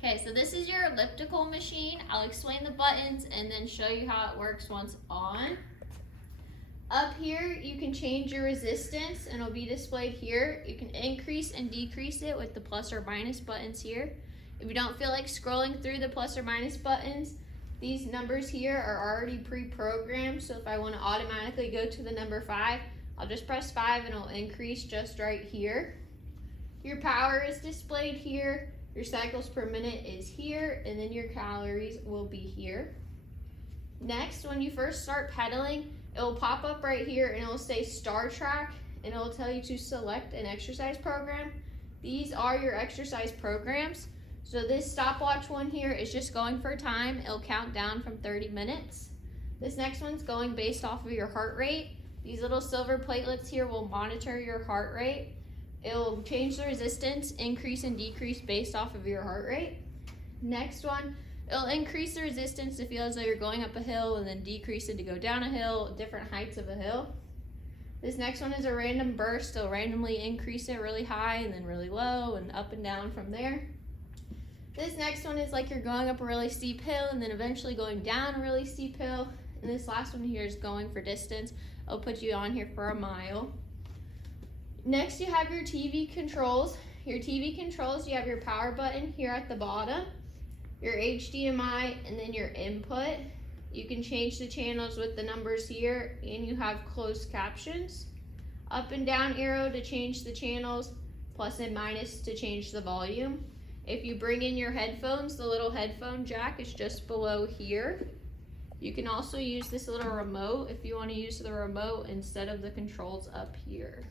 Okay, so this is your elliptical machine. I'll explain the buttons and then show you how it works once on. Up here, you can change your resistance and it'll be displayed here. You can increase and decrease it with the plus or minus buttons here. If you don't feel like scrolling through the plus or minus buttons, these numbers here are already pre-programmed. So if I want to automatically go to the number 5, I'll just press 5 and it'll increase just right here. Your power is displayed here. Your cycles per minute is here, and then your calories will be here. Next, when you first start pedaling, it will pop up right here and it will say Trac, and it will tell you to select an exercise program. These are your exercise programs. So this stopwatch one here is just going for time. It'll count down from 30 minutes. This next one's going based off of your heart rate. These little silver platelets here will monitor your heart rate. It'll change the resistance, increase and decrease based off of your heart rate. Next one, it'll increase the resistance to feel as though you're going up a hill and then decrease it to go down a hill, different heights of a hill. This next one is a random burst. It'll randomly increase it really high and then really low and up and down from there. This next one is like you're going up a really steep hill and then eventually going down a really steep hill. And this last one here is going for distance. I'll put you on here for a mile. Next, you have your TV controls. Your TV controls, you have your power button here at the bottom, your HDMI, and then your input. You can change the channels with the numbers here, and you have closed captions. Up and down arrow to change the channels, plus and minus to change the volume. If you bring in your headphones, the little headphone jack is just below here. You can also use this little remote if you want to use the remote instead of the controls up here.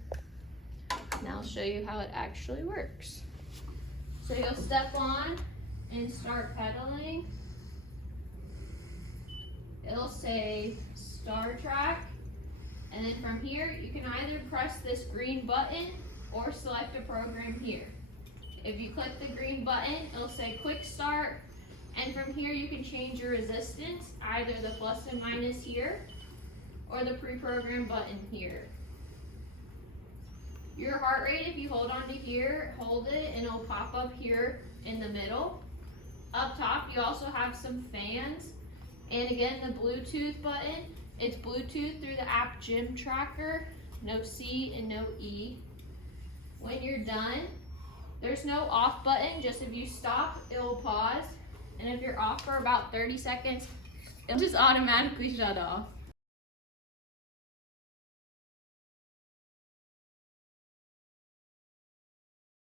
Now I'll show you how it actually works. So you'll step on and start pedaling. It'll say Trac, and then from here you can either press this green button or select a program here. If you click the green button, it'll say quick start, and from here you can change your resistance, either the plus and minus here or the pre-programmed button here. Your heart rate, if you hold on to here, hold it, and it'll pop up here in the middle. Up top, you also have some fans. And again, the Bluetooth button, it's Bluetooth through the app Gym Tracker, no C and no E. When you're done, there's no off button, just if you stop, it will pause. And if you're off for about 30 seconds, it'll just automatically shut off.